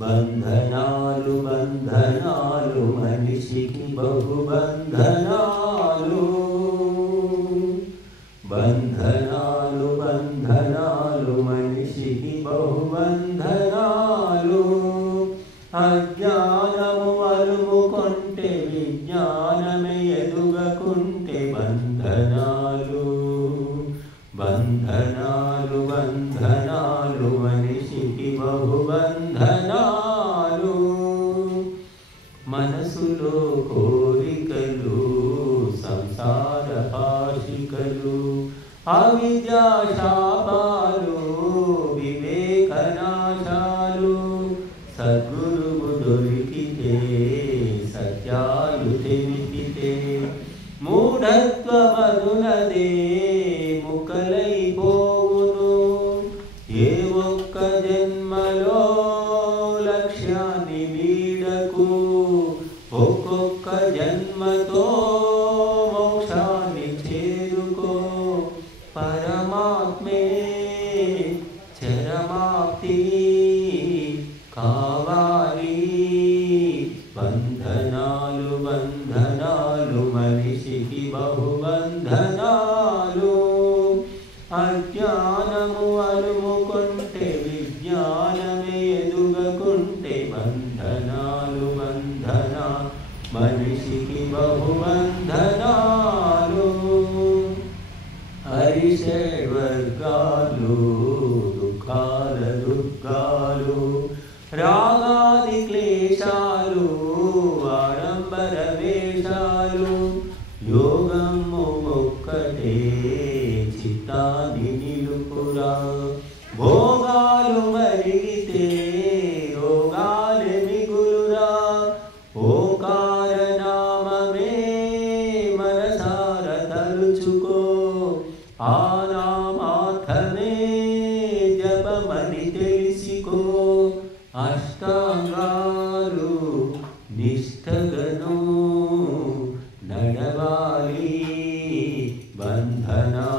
బంధనాలు బంధనాలు మనిషికి బహుబంధనాలు. బంధనాలు బంధనాలు మనిషికి బహుబంధనాలు. అజ్ఞానము అలుముకొంటే విజ్ఞానమే ఎదుగకుంటే బంధనాలు. బంధనాలు బంధనాలు మనిషికి బహుబంధనాలు. మనసులో కోరికలు సంసార పాశికలు, అవిద్యా శాపాలు వివేకనాశాలు. సద్గురువు దొరికితే సత్యాలు తెలిపితే మూఢత్వమనునదే ముక్కలైపోవును. ఏ ఒక్క జన్మలో లక్ష్యాన్ని వీడకు, ఒక్కొక్క జన్మతో మోక్షాన్ని చేరుకో. పరమాత్మే చరమాప్తి కావాలి. బంధనాలు బంధనాలు మనిషికి బహుబంధనాలు. అజ్ఞానము అలుముకొంటే విజ్ఞానమే ఎదుగకుంటే బంధనాలు బంధనాలు మనిషికి బహుబంధనాలు. హరిషడ్వర్గాలు దుఃఖాల దుఃఖాలు, రాగాది క్లేశాలు ఆడంబర వేషాలు. యోగము ఒక్కటే చిత్తాన్ని నిలుపురా. భోగాలు మరిగితే రోగాలు మిగులురా. ఓంకార నామమే మనసార తలుచుకో. ఆ నామార్థమే జపమని తెలిసికో. అష్టాంగాలు నిష్ఠగను నడవాలి. బంధనా